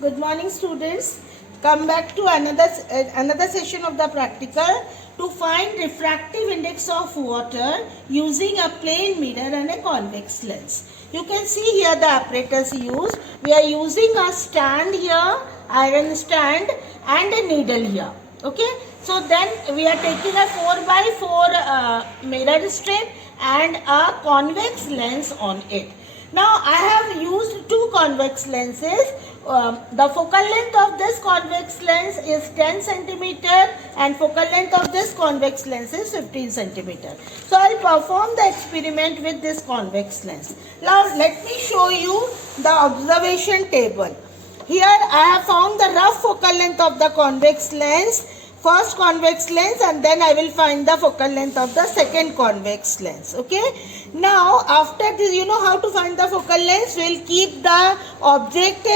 Good morning, students. Come back to another session of the practical to find refractive index of water using a plane mirror and a convex lens. You can see here the apparatus used. We are using a stand here, iron stand, and a needle here. Okay. So then we are taking a 4x4 mirror strip and a convex lens on it. Now I have used two convex lenses. The focal length of this convex lens is 10 centimeter and focal length of this convex lens is 15 centimeter. So I will perform the experiment with this convex lens. Now let me show you the observation table. Here I have found the rough focal length of the convex lens, first convex lens, and then I will find the focal length of the second convex lens. Okay. Now after this, you know how to find the focal length. We will keep the object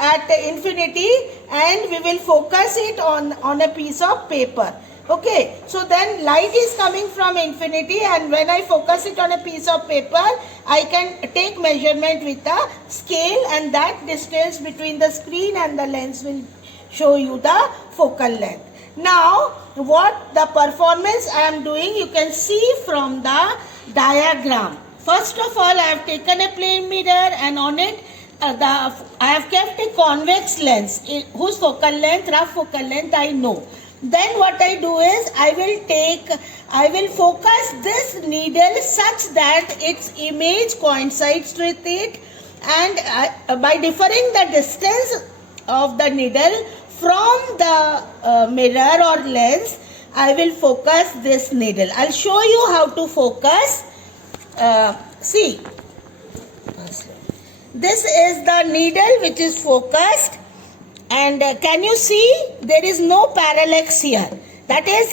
at infinity and we will focus it on a piece of paper. Okay, so then light is coming from infinity, and when I focus it on a piece of paper, I can take measurement with a scale, and that distance between the screen and the lens will show you the focal length. Now what the performance I am doing, you can see from the diagram. First of all, I have taken a plane mirror and on it I have kept a convex lens whose focal length, rough focal length I know. Then what I do is I will focus this needle such that its image coincides with it, and by differing the distance of the needle from the mirror or lens, I will focus this needle. I'll show you how to focus. See. This is the needle which is focused, and can you see there is no parallax here. That is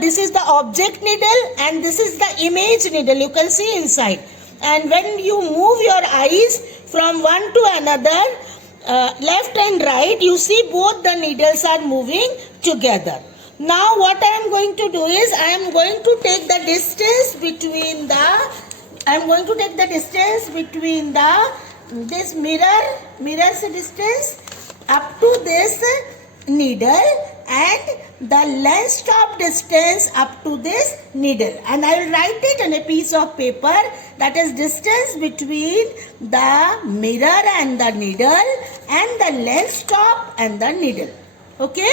this is the object needle and this is the image needle. You can see inside, and when you move your eyes from one to another, left and right, you see both the needles are moving together. Now what I am going to do is I am going to take the distance between this mirror's distance up to this needle and the lens stop distance up to this needle, and I will write it on a piece of paper, that is distance between the mirror and the needle and the lens stop and the needle. Okay.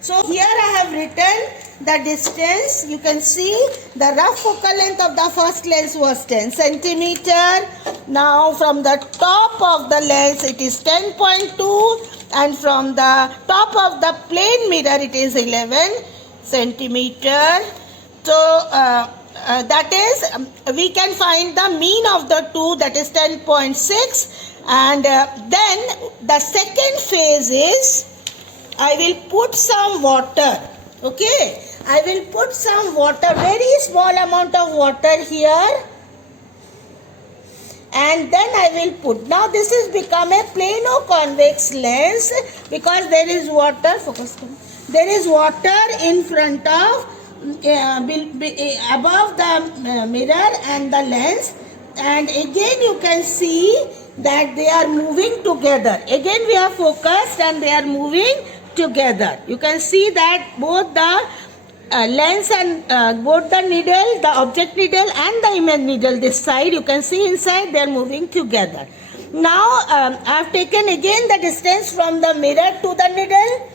So here I have written the distance. You can see the rough focal length of the first lens was 10 centimeter. Now from the top of the lens it is 10.2, and from the top of the plane mirror it is 11 centimeter. So that is, we can find the mean of the two, that is 10.6, and then the second phase is I will put some water. Okay, I will put some water, very small amount of water here, and then I will put. Now this has become a plano-convex lens because there is water. Focus. There is water in front of, above the mirror and the lens, and again you can see that they are moving together. Again we are focused and they are moving together. You can see that both the lens and both the needle, the object needle and the image needle, this side, you can see inside they are moving together. Now I have taken again the distance from the mirror to the needle,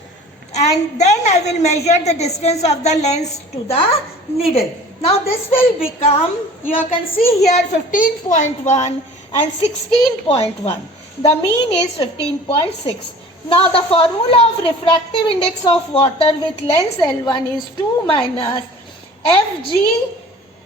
and then I will measure the distance of the lens to the needle. Now this will become, you can see here 15.1 and 16.1. The mean is 15.6. Now the formula of refractive index of water with lens L1 is 2 minus Fg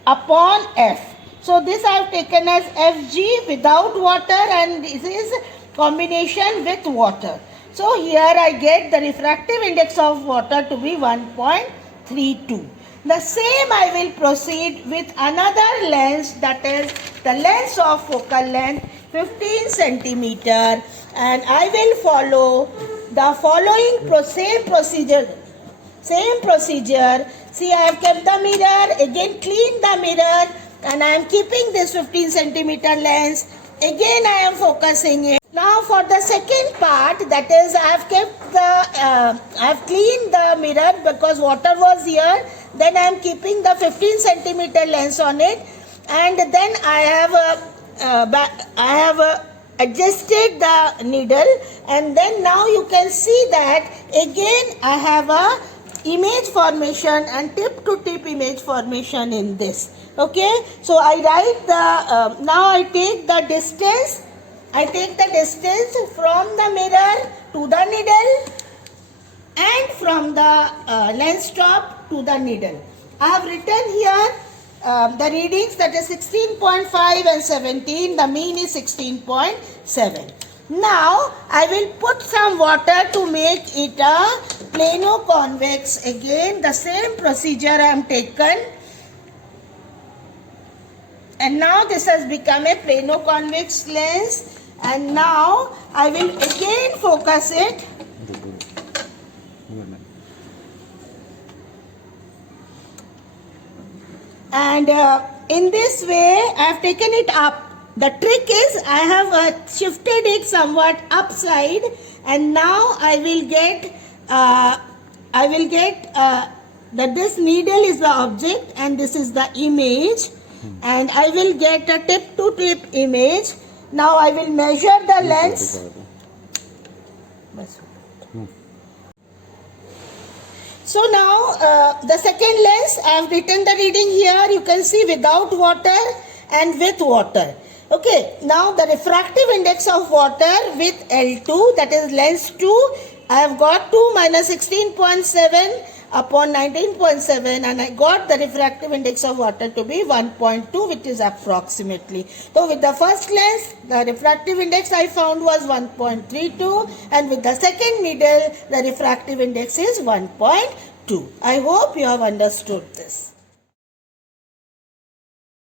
upon F. So this I have taken as Fg without water, and this is combination with water. So here I get the refractive index of water to be 1.32. The same I will proceed with another lens, that is the lens of focal length 15 centimeter, and I will follow the following same procedure. See, I have kept the mirror, again clean the mirror, and I am keeping this 15 centimeter lens again I am focusing it. Now for the second part, that is I have kept the, I have cleaned the mirror because water was here. Then I am keeping the 15 centimeter lens on it, and then I have adjusted the needle, and then now you can see that again I have a image formation and tip to tip image formation in this. Okay, so I write the now I take the distance. I take the distance from the mirror to the needle and from the lens stop to the needle. I have written here the readings, that is 16.5 and 17. The mean is 16.7. Now I will put some water to make it a plano-convex. Again the same procedure I am taken. And now this has become a plano-convex lens. And now I will again focus it. And in this way I have taken it up. The trick is I have shifted it somewhat upside, and now I will get that this needle is the object and this is the image, and I will get a tip to tip image. Now I will measure the lens. So now the second lens, I have written the reading here. You can see without water and with water. Okay, now the refractive index of water with L2, that is lens 2, I have got 2 minus 16.7 upon 19.7, and I got the refractive index of water to be 1.2, which is approximately. So with the first lens, the refractive index I found was 1.32, and with the second needle, the refractive index is 1.2. I hope you have understood this.